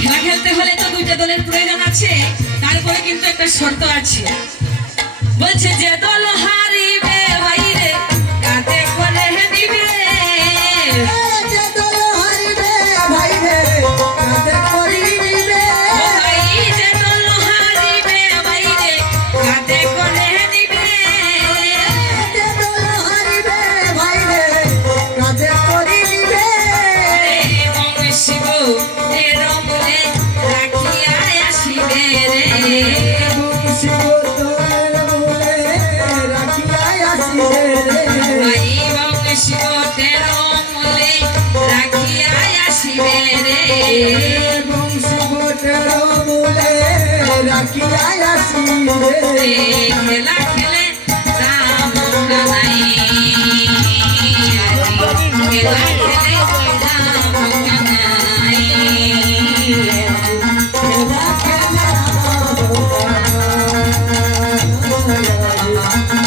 খেলা খেলতে হলে তো দুইটা দলের প্রয়োজন আছে, তারপরে কিন্তু একটা শর্ত আছে। বলছে যে দল হারিবে ভাইরে কাতে কোলে দিবে, যে দল হারিবে ভাইরে কাতে করি দিবে, ভাই যে দল হারিবে ভাইরে কাতে কোলে দিবে, যে দল হারিবে ভাইরে কাতে করি দিবে। রে বংশী গো এ রমলে রাখিয়া আসিবে রে, বংশী তোর মূলে রাখিয়া আসিবে রে, ভাই বংশী গো তের মূলে রাখিয়া আসিবে রে, বংশী গোটের মূলে রাখিয়া আসিবে রে। খেলা খেলে রাম কানাই, খেলা খেলে রাম কানাই, খেলা খেলে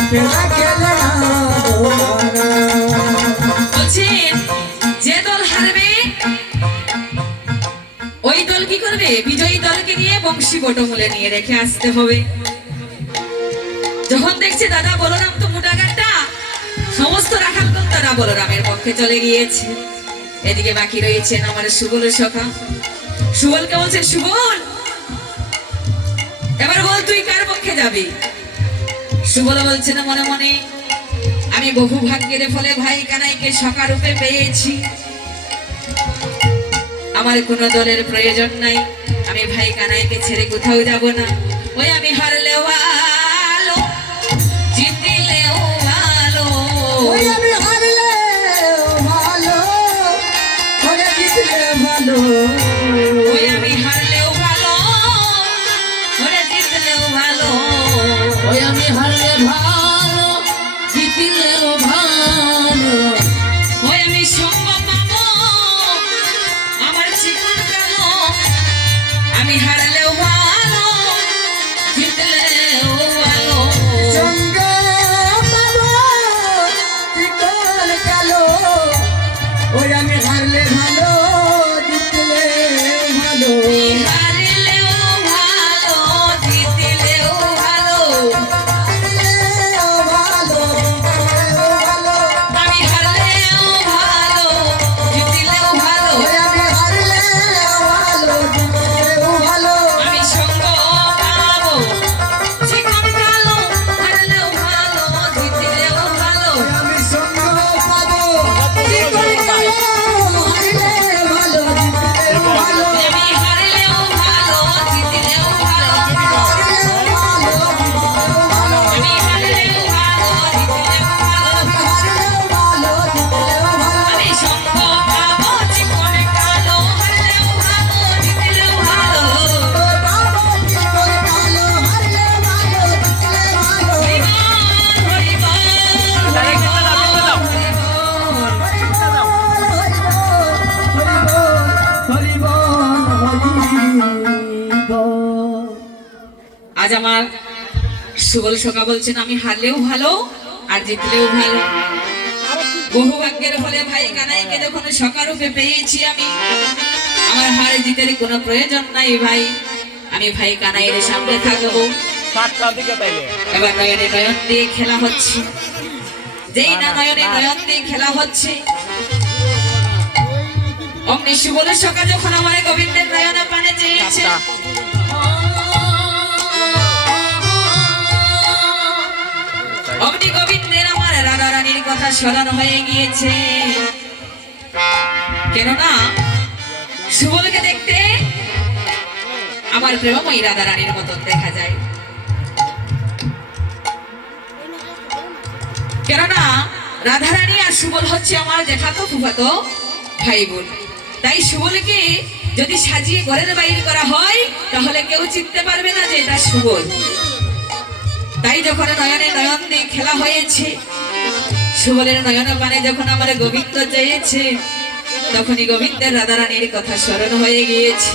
খেলা খেলে বলছেন যে দল হারবে ওই দল কি করবে, বিজয়ী দলকে নিয়ে বংশী বটমূলে নিয়ে রেখে আসতে হবে। যখন দেখছে দাদা বলরাম তো মোটাগাটা, সমস্ত রাখাল দল তারা বলরামের পক্ষে চলে গিয়েছে। এদিকে বাকি রয়েছেন আমার সুবলের সখা। সুবলকে বলছে সুবল এবার বল তুই কার পক্ষে যাবি। সুবল বলছে না মনে মনে আমি বহু ভাগ্যের ফলে ভাই কানাইকে সখা রূপে পেয়েছি, আমার কোনো দলের প্রয়োজন নাই, আমি ভাই কানাইকে ছেড়ে কোথাও যাব না। ওই আমি হারলেও ভালো জিতলেও ভালো, ওই আমি হারলে ভালো ওরে জিতলে ভালো, ওই আমি হারলেও ভালো ওরে জিতলেও ভালো, ওই আমি হারলে ভালো জিতলেও ভালো, ওই আমি সঙ্গ পাবো আমার জীবন কালো, আমি হারলেও ভালো জিতলেও ভালো, সঙ্গ পাবো জীবন গেল, ওই আমি হারলে ভালো জিতলে ভালো, হারলেও ভালো জিতলেও ভালো, হারলেও ভালো জিতলেও ভালো, আমি হারলেও ভালো জিতলেও ভালো, ওই আমি হারলে ভালো জিতলেও ভালো, আমি সঙ্গ পাবো জীবন কালো, হারলেও ভালো জিতলেও ভালো, আমি সঙ্গ পাবো জীবন গেল, হারলে ভালো জিতলেও ভালো, আমি হারলেও ভালো জিতলেও ভালো, হারলেও ভালো জিতলেও ভালো, আমি হারলেও ভালো জিতলেও ভালো, হারলেও ভালো জিতলেও ভালো, আমি সঙ্গ পাবো জীবন কালো, হারলেও ভালো জিতলেও ভালো, বাবা জীবন কালো হারলে ভালো জিতলে ভালো, হরি বল হরি বল হরি বল। আজ আমার সুবল সখা বলছেন আমি হারলেও ভালো আর জিতলেও ভালো, বহু ভাগ্যের ফলে ভাই কানাইকে যখন সখা রূপে পেয়েছি আমি, আমার হার জিতের কোনো প্রয়োজন নাই ভাই, আমি ভাই কানাইয়ের সামনে থাকবো। এবার নয়নে নয়ন দিয়ে খেলা হচ্ছে, যেই না নয়নে নয়ন দিয়ে খেলা হচ্ছে অমনি সুবলের সখা যখন আমার গোবিন্দের নয়নে পানে চেয়েছে, অমনি গোবিন্দের আমার রাধা রানীর কথা স্মরণ হয়ে গিয়েছে। কেননা সুবলকে দেখতে আমার প্রেমময়ী রাধা রানীর মতন দেখা যায়, কেননা রাধা রানী আর সুবল হচ্ছে আমার জেঠাতো ফুফাতো ভাই বোন, তাই সুবলকে যদি সাজিয়ে ঘরের বাইরে করা হয় তাহলে কেউ চিনতে পারবে না যে এটা সুবল। তাই যখন নয়নে নয়ন দিয়ে খেলা হয়েছে, সুবলের নয়ন পানে যখন আমার গোবিন্দ চেয়েছে, তখনই গোবিন্দের রাধা রানীর কথা স্মরণ হয়ে গিয়েছে।